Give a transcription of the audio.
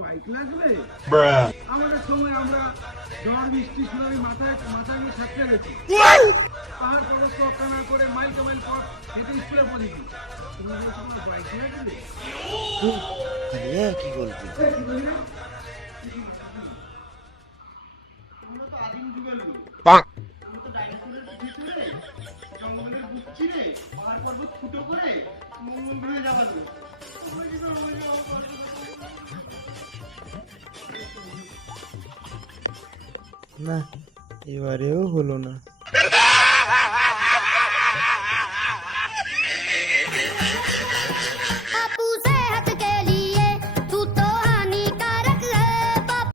Bike লাগবে আমাদের সময় আমরা ঝড় বৃষ্টি সুনামি মাথায় মাথায় নিয়ে ছাড়তে গেছি পাহাড় পর্বত রক্ষা না করে মাইল কামাইল পথ হেঁটে স্কুলে পৌঁছেছি। তোমার বাইক লাগবে কি বলবি? আমরা তো আদিম যুগের লোক, আমরা তো ডাইনোসরের পিঠে চড়ে জঙ্গলের বুক চিরে পাহাড় পর্বত ফুটো করে মঙ্গল গ্রহে যাওয়ার লোক। না, এবারেও হলো না।